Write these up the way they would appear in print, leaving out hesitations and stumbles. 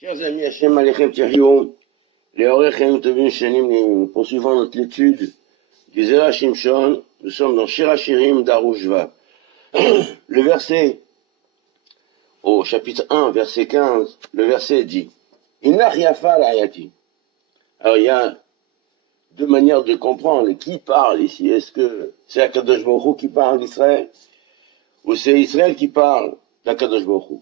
Chers amis, Hachem Alechem Tirioum, les Orechem Tovim Shanim, nous poursuivons notre étude du Zera Shimshon. Nous sommes dans Shir Hashirim Darushva. Le verset, au chapitre 1, verset 15, le verset dit Inach Yafa l'Ayati. Alors il y a deux manières de comprendre. Qui parle ici? Est-ce que c'est Akadosh Baruch Hu qui parle d'Israël? Ou c'est Israël qui parle d'Akadosh Baruch Hu?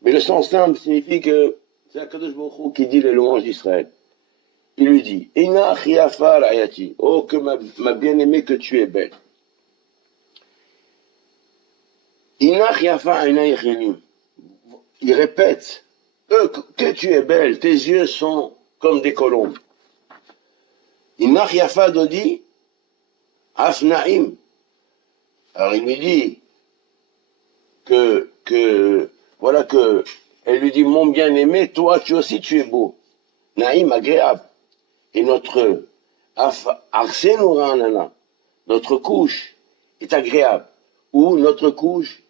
Mais le sens simple signifie que c'est Akadosh Baruch Hu qui dit les louanges d'Israël. Il lui dit, Inach Yafa l'Ayati. Oh, que ma bien-aimée, que tu es belle. Inach Yafa Aynaïchenim. Il répète, que tu es belle, tes yeux sont comme des colombes. Inach Yafa Dodi, Afnaim. Alors il lui dit elle lui dit, mon bien-aimé, toi aussi tu es beau. Naïm, agréable. Et notre notre couche est agréable. Ou notre couche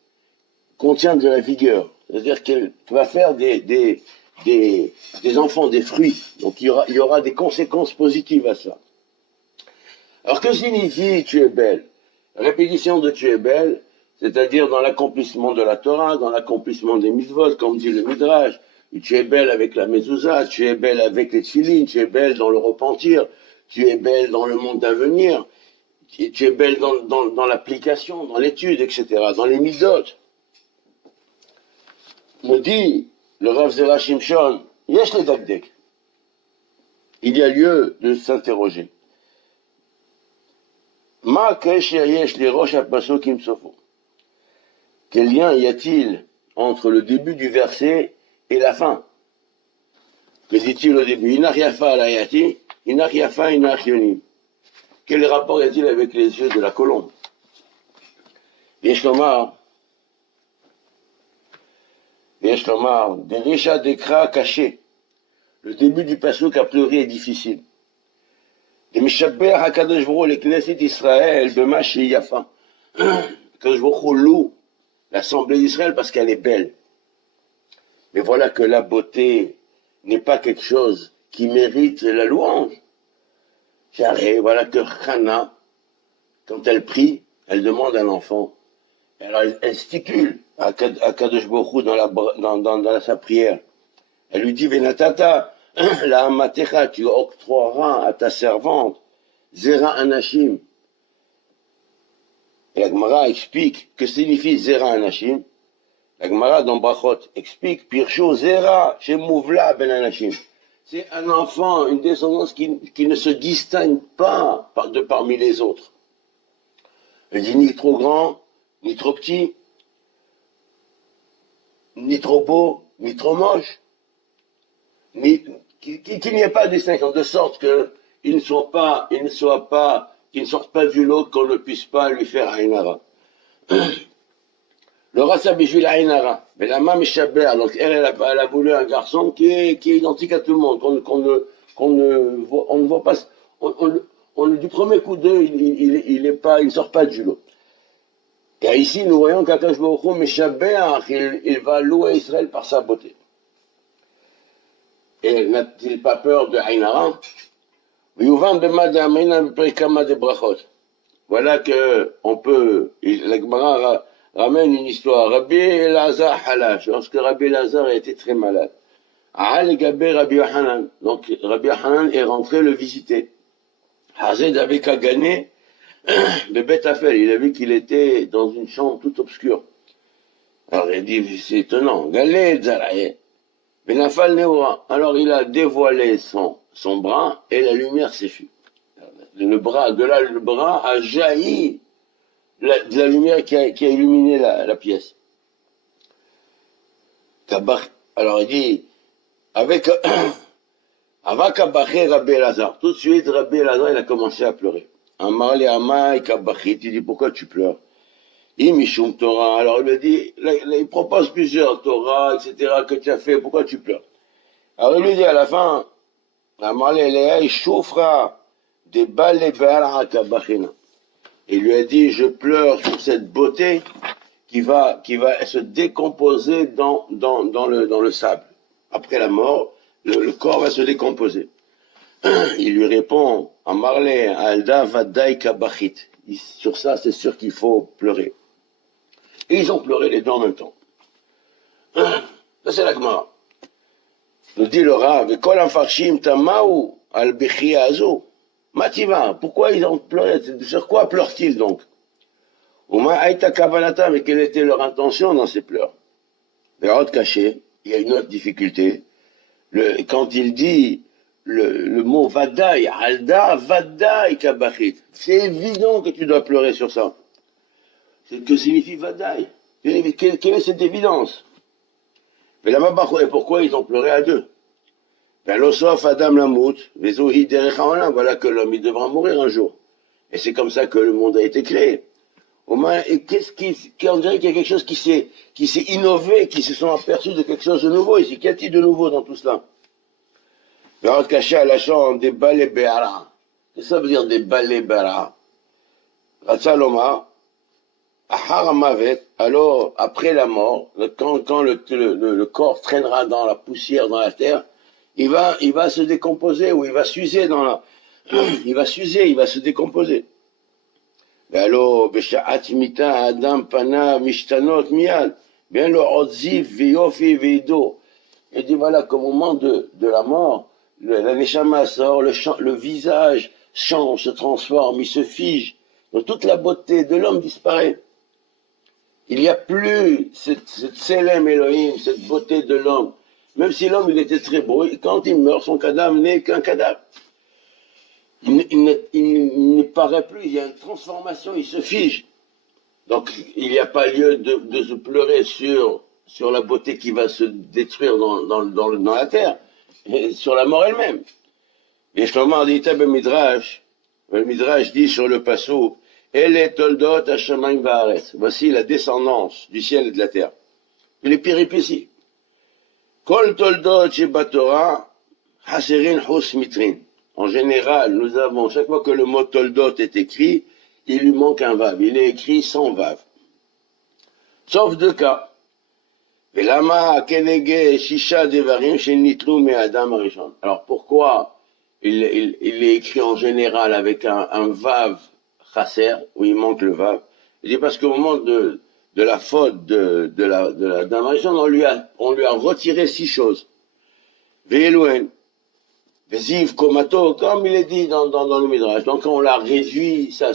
contient de la vigueur. C'est-à-dire qu'elle va faire des enfants, des fruits. Donc il y aura des conséquences positives à ça. Alors que signifie tu es belle? La répétition de tu es belle, c'est-à-dire dans l'accomplissement de la Torah, dans l'accomplissement des mitzvot, comme dit le Midrash. Tu es belle avec la mezouza, tu es belle avec les tfilines, tu es belle dans le repentir, tu es belle dans le monde à venir, tu es belle dans l'application, dans l'étude, etc., dans les midot. Me dit le Rav Zera Shimshon, yesh le dakdek. Il y a lieu de s'interroger. Ma kesher yesh les rosh apasukim sofo. Quel lien y a-t-il entre le début du verset et la fin? Que dit-il au début? Inach Yafa l'Ayati, Inach Yafa Inach Yonim. Quel rapport y a-t-il avec les yeux de la colombe? Yeshlomar, Derisha Dekra caché. Le début du pasuk a priori est difficile. Les Mishaber HaKadosh Baruch Hu, les Knesset Israël, Bemash et Yafa. Kadosh Baruch Hu loue l'Assemblée d'Israël parce qu'elle est belle. Mais voilà que la beauté n'est pas quelque chose qui mérite la louange. Voilà que Hannah, quand elle prie, elle demande un enfant. Alors elle stipule à Kadosh Baruch Hu dans sa prière. Elle lui dit, Venatata, la amatecha, tu octroieras à ta servante, Zera Anashim. Et la Gemara explique que signifie Zera Anashim. La Gemara dans Brachot explique, Pirsho Zera, chez Mouvla Ben Anashim. C'est un enfant, une descendance qui ne se distingue pas parmi les autres. Elle dit ni trop grand, ni trop petit, ni trop beau, ni trop moche, qu'il n'y ait pas de distinction, de sorte qu'il ne sorte pas du lot, qu'on ne puisse pas lui faire Aïnara. Le Rasa Bijul Aïnara, mais la Mam Shaber, donc elle a voulu un garçon qui est identique à tout le monde, qu'on ne voit pas, du premier coup d'œil, il ne sort pas du lot. Et ici, nous voyons qu'Akadosh Baruch Hu Meshabeach, il va louer Israël par sa beauté. Et n'a-t-il pas peur de Aïnara? Voilà que la Gemara ramène une histoire. Rabbi Elazar Halash, lorsque Rabbi Elazar a été très malade. Donc Rabbi Yochanan est rentré le visiter. Hazed avait qu'à gagner de Beth Afel. Il a vu qu'il était dans une chambre toute obscure. Alors il a dit, c'est étonnant. Galé Zaraye. Benafal Neora. Alors il a dévoilé son bras et la lumière s'est fue. Le bras a jailli de la lumière qui a illuminé la pièce. Alors il dit, avec Avachabaché Rabbi Elazar. Tout de suite, Rabbi Elazar, il a commencé à pleurer. Amarle Amai Kabachit, il dit, pourquoi tu pleures? Mishum Torah. Alors il lui dit, il propose plusieurs Torah, etc., que tu as fait, pourquoi tu pleures? Alors il lui dit à la fin, Amarle Elea Shufra de Balebara Kabachina. Il lui a dit, je pleure sur cette beauté qui va se décomposer dans le sable. après la mort, le corps va se décomposer. Il lui répond, Amarle, Alda Vadai Kabachit. Sur ça, c'est sûr qu'il faut pleurer. Et ils ont pleuré les deux en même temps. Ça, c'est la Gemara. Nous dit le Rav, Kol Amfarshim Tamaou al Bechia Azo. Mativa, pourquoi ils ont pleuré? Sur quoi pleurent-ils donc? Uma Aïta Kavanata, mais quelle était leur intention dans ces pleurs? Verrot caché, il y a une autre difficulté. Quand il dit le mot Vadaï, Alda Vadaï Kabachit, c'est évident que tu dois pleurer sur ça. Que signifie Vadaï? Quelle est cette évidence? Mais là-bas, pourquoi ils ont pleuré à deux? Ben, l'osof Adam Lamout, voilà que l'homme, il devra mourir un jour. Et c'est comme ça que le monde a été créé. Au moins, et on dirait qu'il y a quelque chose qui s'est innové, qui se sont aperçus de quelque chose de nouveau ici. Qu'y a-t-il de nouveau dans tout cela? Verrot caché à la chambre des balais béara. Qu'est-ce que ça veut dire des balais béara? Ratsaloma, alors après la mort, quand le corps traînera dans la poussière, dans la terre, il va se décomposer, ou il va s'user il va s'user, il va se décomposer. Alors, Besha'at mita adam pana mishtanot miyad, bien le odzif viyofi vido. Il dit voilà qu'au moment de la mort, la neshama sort, le visage change, se transforme, il se fige. Donc toute la beauté de l'homme disparaît. Il n'y a plus cette Tselem Elohim, cette beauté de l'homme. Même si l'homme il était très beau, quand il meurt, son cadavre n'est qu'un cadavre. Il ne paraît plus, il y a une transformation, il se fige. Donc il n'y a pas lieu de se pleurer sur la beauté qui va se détruire dans la terre, et sur la mort elle-même. Et Shlomo dit, le Midrash dit sur le passo, Elle est toldot hashamayim va'aretz. Voici la descendance du ciel et de la terre. Et les péripéties. Kol toldot shebatora haserin hus mitrin. En général, nous avons, chaque fois que le mot toldot est écrit, il lui manque un vav. Il est écrit sans vav. Sauf deux cas. Velama kenege shisha devarim shenitlu me adam arishon. Alors pourquoi il est écrit en général avec un vav chasser, où il manque le vav? Il dit parce qu'au moment de la faute de la dame arishon, on lui a retiré 6 choses. Ve'elouen, ve'ziv komato, comme il est dit dans le Midrash. Donc on l'a réduit, sa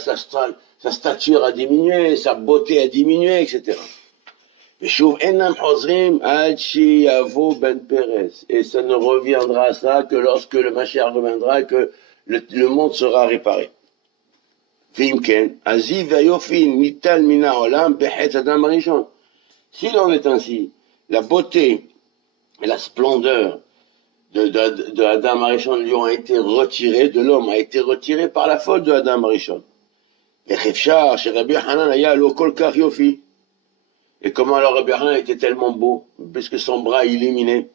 stature a diminué, sa beauté a diminué, etc. Et ça ne reviendra à ça que lorsque le Mashiach reviendra, que le monde sera réparé. S'il en est ainsi, la beauté et la splendeur de Adam Arishon lui ont été retirées, de l'homme a été retirée par la faute de Adam Arishon. Et comment alors Rabbi Hanan était tellement beau, puisque son bras est illuminé.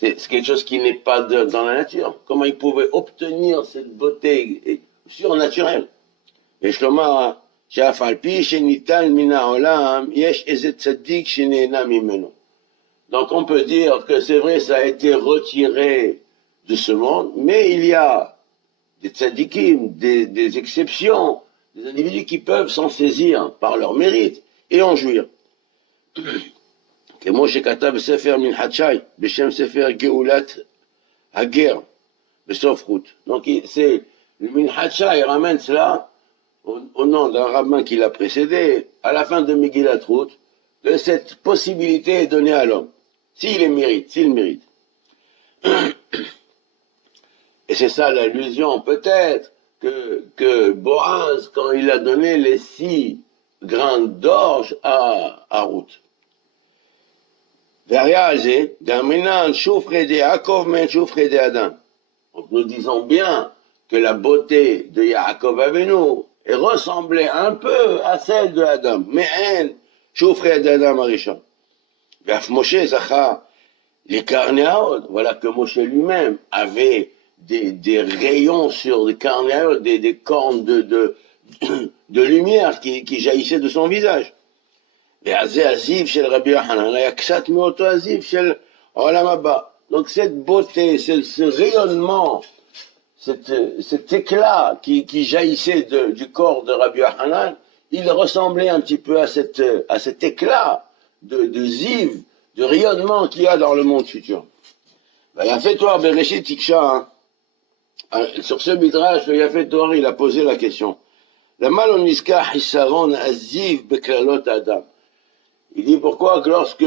C'est quelque chose qui n'est pas dans la nature. Comment il pouvait obtenir cette beauté surnaturelle? Et Shlomo, donc on peut dire que c'est vrai, ça a été retiré de ce monde, mais il y a des tzadikim, des exceptions, des individus qui peuvent s'en saisir par leur mérite et en jouir. כמו שכתב בספר מנחת-שי, בשם ספר גאולת הגר, בסוף רות. Donc c'est le Minhat-Shai, il ramène cela au nom d'un rabbin qui l'a précédé, à la fin de Megillat Ruth, que cette possibilité est donnée à l'homme, s'il mérite. Et c'est ça l'allusion peut-être que Boaz, quand il a donné les 6 grains d'orge à Ruth. Donc nous disons bien que la beauté de Yaakov Avinu ressemblait un peu à celle de Adam, mais Adam Arishon. Moshe Zacha, les carnéaot, voilà que Moshe lui-même avait des rayons sur les carnéaot, des cornes de lumière qui jaillissaient de son visage. והזה הזיו של רבי יוחנן היה קצת מאותו הזיו של Olam Haba. Donc cette beauté, ce rayonnement, cet éclat qui jaillissait du corps de Rabbi Yochanan, il ressemblait un petit peu à cet éclat de ziv, de rayonnement qu'il y a dans le monde futur. Ben, Yafet-Or Bereshit Tiksha, hein, sur ce midrash, le Yafet-Or, il a posé la question. La maloniska hisaron aziv beklalot adam. Il dit pourquoi que lorsque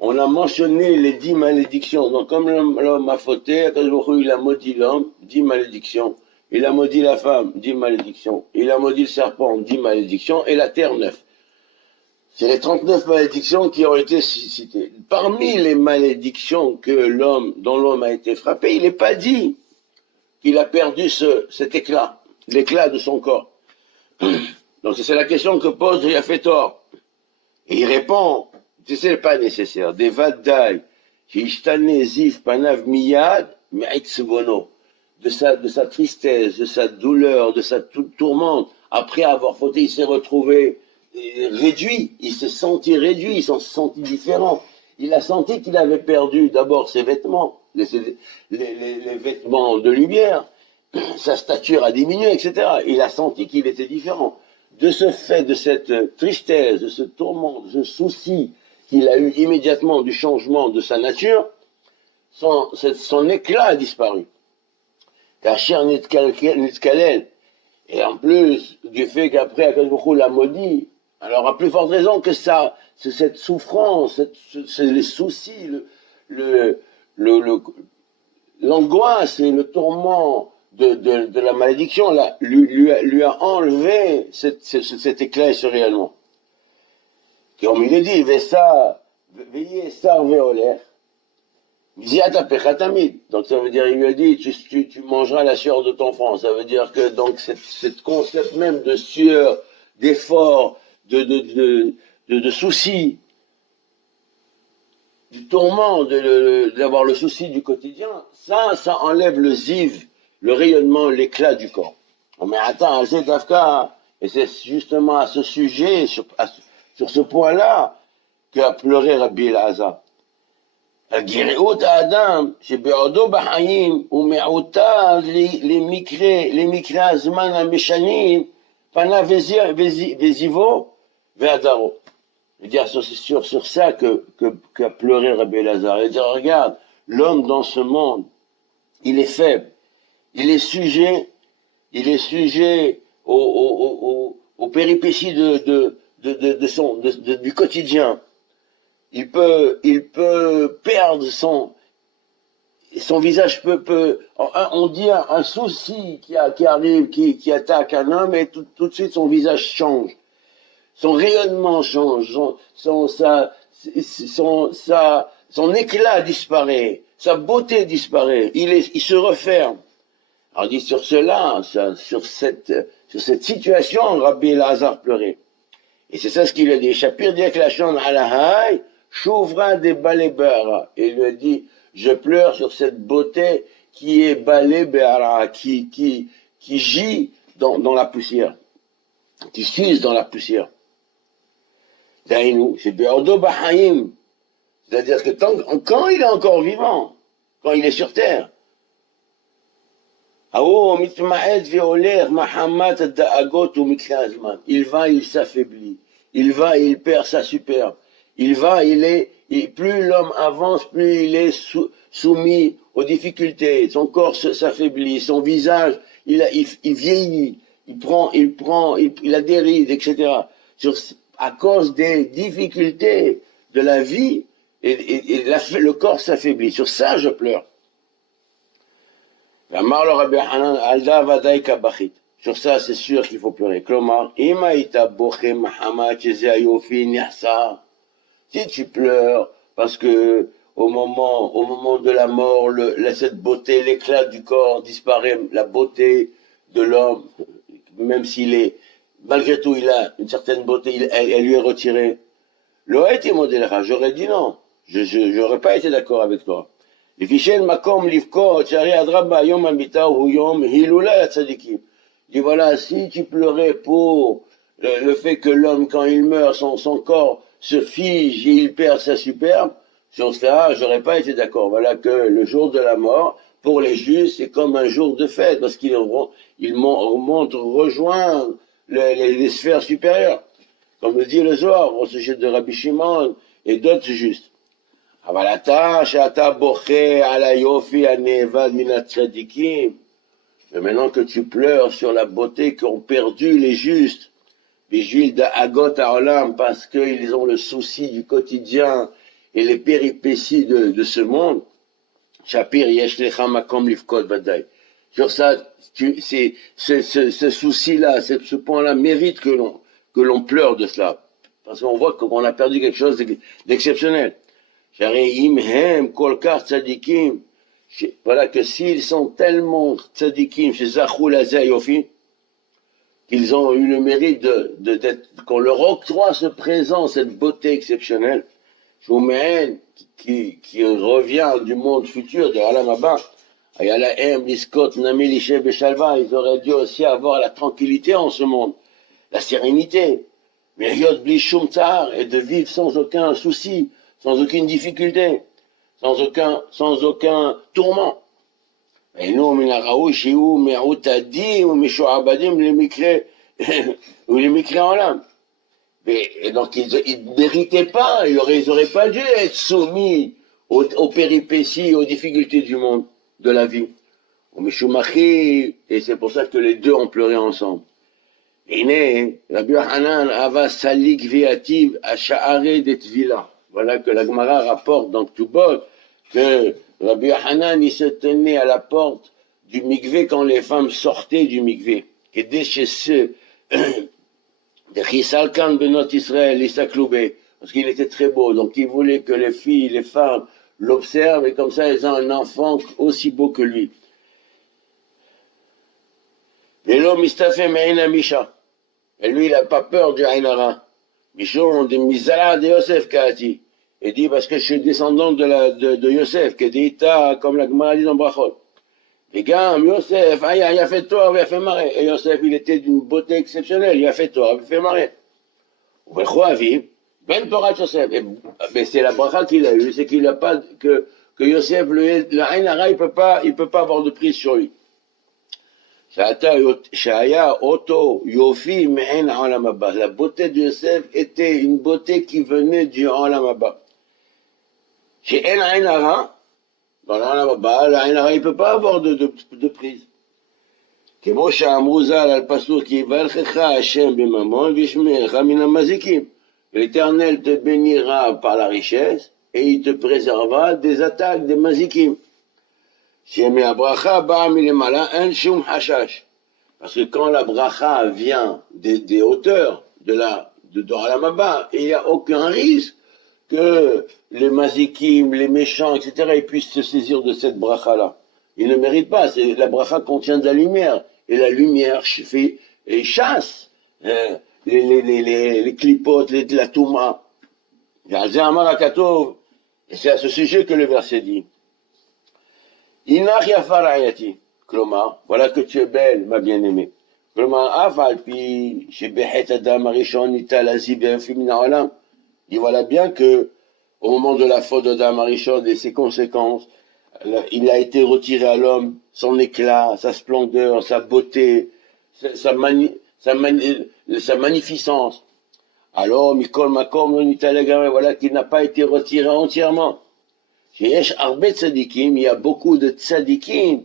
on a mentionné les 10 malédictions, donc comme l'homme a fauté, il a maudit l'homme, 10 malédictions. Il a maudit la femme, 10 malédictions. Il a maudit le serpent, 10 malédictions, et la terre, 9. C'est les 39 malédictions qui ont été citées. Parmi les malédictions dont l'homme a été frappé, il n'est pas dit qu'il a perdu cet éclat, l'éclat de son corps. Donc c'est la question que pose Yafet-Or. Et il répond, c'est pas nécessaire. Des vadai, qui zif panav miyad, me'itzvono. De sa tristesse, de sa douleur, de sa tourmente. Après avoir fauté, il s'est retrouvé réduit, il s'est senti réduit, il s'est senti différent. Il a senti qu'il avait perdu d'abord ses vêtements, les vêtements de lumière, sa stature a diminué, etc. Il a senti qu'il était différent. De ce fait, de cette tristesse, de ce tourment, de ce souci qu'il a eu immédiatement du changement de sa nature, son éclat a disparu. Kacher Nitkalel, et en plus du fait qu'après Akadosh Baruch Hu l'a maudit, alors à plus forte raison que ça, c'est cette souffrance, c'est les soucis, l'angoisse et le tourment de la malédiction là, lui a enlevé cet éclat et ce rayonnement. Comme il est dit, veillez ça veoler. Donc ça veut dire, il lui a dit, tu mangeras la sueur de ton front. Ça veut dire que donc cette concept même de sueur, d'effort, de soucis, du tourment, d'avoir le souci du quotidien, ça enlève le ziv, le rayonnement, l'éclat du corps. Mais attends, c'est Kafka, et c'est justement à ce sujet, sur ce point-là, qu'a pleuré Rabbi Elazar. הגריעות האדם שבעודו בחיים ומיעוטה למקרה הזמן המשנים פניו וזיבו והדרו. C'est-à-dire sur ça qu'a pleuré Rabbi Elazar. Il dit regarde, l'homme dans ce monde, il est faible, il est sujet aux péripéties du quotidien. Il peut perdre son visage on dit un souci qui arrive, qui attaque un homme et tout de suite son visage change. Son rayonnement change, son éclat disparaît, sa beauté disparaît, il se referme. Alors dit sur cela, sur cette situation, Rabbi Elazar pleurait. Et c'est ça ce qu'il a dit. Shapir dit que la chante à la haï, Chouvra des balébara. Et il lui a dit, je pleure sur cette beauté qui est balébara, qui gît dans la poussière, qui s'use dans la poussière. Daïnou, c'est Be'odo Bahaim. C'est-à-dire que quand il est encore vivant, quand il est sur terre, il va, il s'affaiblit. Il perd sa superbe. Plus l'homme avance, plus il est soumis aux difficultés. Son corps s'affaiblit, son visage, il vieillit, il a des rides, etc. À cause des difficultés de la vie, le corps s'affaiblit. Sur ça, je pleure. Sur ça, c'est sûr qu'il faut pleurer. Si tu pleures parce que au moment de la mort, cette beauté, l'éclat du corps disparaît, la beauté de l'homme, même malgré tout, il a une certaine beauté, elle lui est retirée. J'aurais dit non, j'aurais pas été d'accord avec toi. Il dit voilà, si tu pleurais pour le fait que l'homme, quand il meurt, son corps se fige et il perd sa superbe, Sur cela, j'aurais pas été d'accord. Voilà que le jour de la mort, pour les justes, c'est comme un jour de fête, parce qu'ils montent rejoindre les sphères supérieures. Comme le dit le Zohar, au sujet de Rabbi Shimon et d'autres justes. אבל אתה, שאתה בוכה על היופי הנאבד מן הצדיקים, et maintenant que tu pleures sur la beauté qu'ont perdu les justes, Bijvil d'Agot Haolam, parce qu'ils ont le souci du quotidien et les péripéties de ce monde, Shapir yesh lecha makom livkot vadaï. Sur ça, ce souci-là, ce point-là mérite que l'on pleure de cela. Parce qu'on voit qu'on a perdu quelque chose d'exceptionnel. Voilà que s'ils sont tellement tzadikim, chez Zachou Lazayofi, qu'ils ont eu le mérite qu'on leur octroie ce présent, cette beauté exceptionnelle, qui revient du monde futur, de Alam Abba, ils auraient dû aussi avoir la tranquillité en ce monde, la sérénité, et de vivre sans aucun souci, sans aucune difficulté, sans aucun tourment. אינו מן הראוי שיהיו מעוטדים ומשועבדים למקרה העולם. Et donc ils ne méritaient pas, ils n'auraient pas dû être soumis aux péripéties, aux difficultés du monde, de la vie. Et c'est pour ça que les deux ont pleuré ensemble. Rabbi Yochanan ava salik viativ asha'are detvila. Voilà que la Gemara rapporte dans Ktubot que Rabbi Yochanan, il se tenait à la porte du mikvé quand les femmes sortaient du mikvé. Et dès chez ceux de Chisalkan Benot Israël, Isakloubé, parce qu'il était très beau, donc il voulait que les filles, les femmes l'observent, et comme ça, elles ont un enfant aussi beau que lui. Et l'homme, Mistafé Me'ina Misha. Et lui, il n'a pas peur du Ainara. Mishon de Mizala de Yosef Kaati. Il dit, parce que je suis descendant de Yosef, qui dit, comme la Gemara dit dans Brachot. Et Gam, Yosef, il a fait tort, il a fait marrer. Et Yosef, il était d'une beauté exceptionnelle, il a fait tort, il a fait marrer. Ben Torah Yosef. Mais c'est la bracha qu'il a eue, c'est qu'il n'a pas, que Yosef, le Ainara, il peut pas avoir de prise sur lui. La beauté de Yosef était une beauté qui venait du Olam Haba. Chez El Ainara, dans l'Olam Haba, l'Ainara, il ne peut pas avoir de prise. L'Éternel te bénira par la richesse et il te préservera des attaques des mazikim. Parce que quand la bracha vient des hauteurs de Olam Haba, il n'y a aucun risque que les mazikim, les méchants, etc., ils puissent se saisir de cette bracha-là. Ils ne méritent pas. La bracha contient de la lumière. Et la lumière chasse les clipotes, la touma. Et c'est à ce sujet que le verset dit. Inach yafar ayati. Klomar, voilà que tu es belle, ma bien-aimée. Klomar, afal pi, shebechet adam arishon italazi be'afi min ha'olam. Il voilà bien que, au moment de la faute d'Adam Arishon et ses conséquences, il a été retiré à l'homme son éclat, sa splendeur, sa beauté, sa magnificence. Alors, Mikol Makom, voilà qu'il n'a pas été retiré entièrement. Il y a beaucoup de tzadikim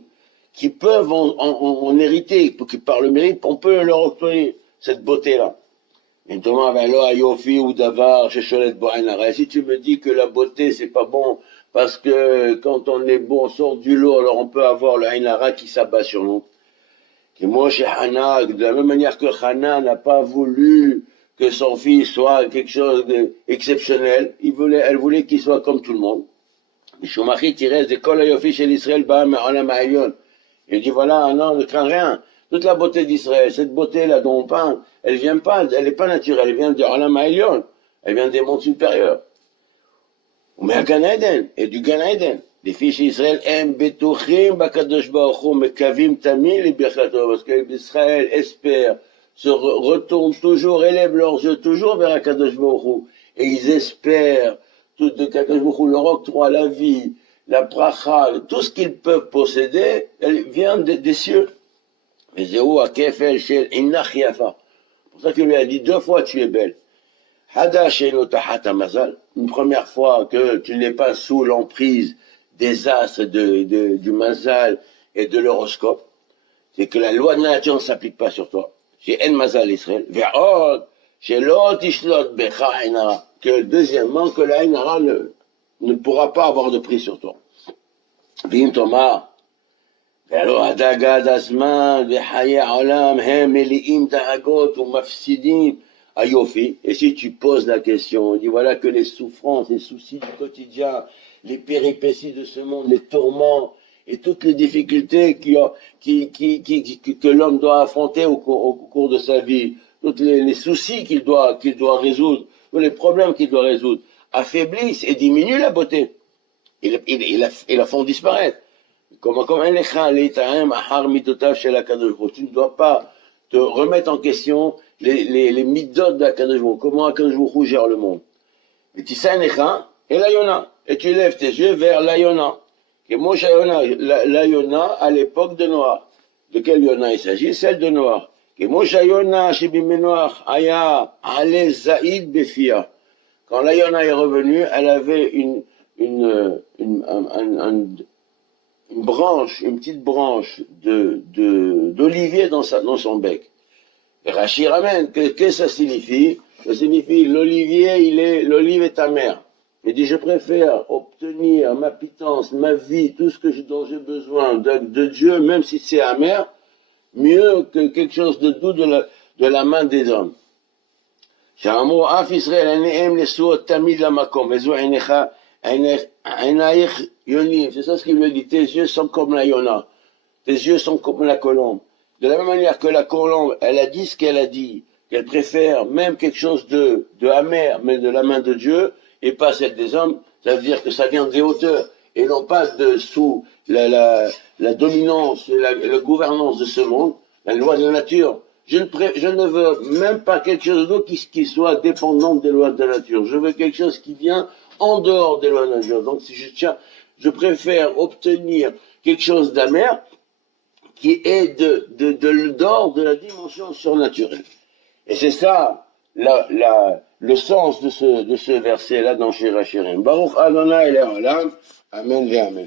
qui peuvent en hériter, qui par le mérite, on peut leur octroyer cette beauté-là. Si tu me dis que la beauté c'est pas bon, parce que quand on est beau, on sort du lot, alors on peut avoir le Ainara qui s'abat sur nous. De la même manière que Hana n'a pas voulu que son fils soit quelque chose d'exceptionnel, elle voulait qu'il soit comme tout le monde. Il dit voilà, non, ne crains rien. Toute la beauté d'Israël, cette beauté-là dont on parle, elle vient pas, elle n'est pas naturelle, elle vient de Olam Ha'elyon, elle vient des mondes supérieurs. Mais Gan Eden, et du Gan Eden. Les fils d'Israël aiment betuchim bakadosh baruch hu mekavim tamid li birchato, parce que Israël espère, se retourne toujours, élève leurs yeux toujours vers Akadosh baruch hu, et ils espèrent de Kadosh Baruch Hu, leur octroi, la vie, la bracha, tout ce qu'ils peuvent posséder, elle vient des cieux. Mais Zéou a kefel shel innach yafa. C'est pour ça qu'il lui a dit 2 fois tu es belle. Hada shelo tahata mazal. Une première fois que tu n'es pas sous l'emprise des astres du mazal et de l'horoscope. C'est que la loi de la nature ne s'applique pas sur toi. Chez En Mazal Israël. Ve'od, chez l'autre Ishlot Becha Ainara. Que deuxièmement, que la Ainara ne pourra pas avoir de prix sur toi. Vim Tomar. Ve'alo Adagad Azman, Ve'haye Olam, Hem Eliim Dahagot, ou Mafsidim, Ayofi. Et si tu poses la question, on dit voilà que les souffrances, les soucis du quotidien, les péripéties de ce monde, les tourments, et toutes les difficultés que l'homme doit affronter au cours de sa vie, tous les soucis qu'il doit résoudre, tous les problèmes qu'il doit résoudre, affaiblissent et diminuent la beauté. Et la font disparaître. Tu ne dois pas te remettre en question les mitzvot de Akadosh Baruch Hu, comment Akadosh Baruch Hu gère le monde. Et tu sais, et l'Ayona, et tu lèves tes yeux vers l'Ayona. Et Moshe la Yona à l'époque de Noah. De quelle Yona il s'agit? Celle de Noah. Et Moshe Yona, Shibimenoach, Aya, Ale Zaïd Befia. Quand la Yona est revenue, elle avait une branche, une petite branche d'olivier dans son bec. Et Rashi ramène, qu'est-ce que ça signifie? Ça signifie, l'olive est amère. Il dit, je préfère obtenir ma pitance, ma vie, tout ce dont j'ai besoin de Dieu, même si c'est amer, mieux que quelque chose de doux de la main des hommes. C'est ça ce qu'il lui dit, tes yeux sont comme la Yona, tes yeux sont comme la colombe. De la même manière que la colombe, elle a dit ce qu'elle a dit, qu'elle préfère même quelque chose de amer, mais de la main de Dieu, et pas celle des hommes, ça veut dire que ça vient des hauteurs, et non pas sous la dominance et la gouvernance de ce monde, la loi de la nature. Je ne veux même pas quelque chose d'autre qui soit dépendant des lois de la nature. Je veux quelque chose qui vient en dehors des lois de la nature. Donc si je préfère obtenir quelque chose d'amer qui est d'or de la dimension surnaturelle. Et c'est ça le sens de ce verset-là dans Shir Hashirim. Baruch Adonai Le'olam. Amen et Amen.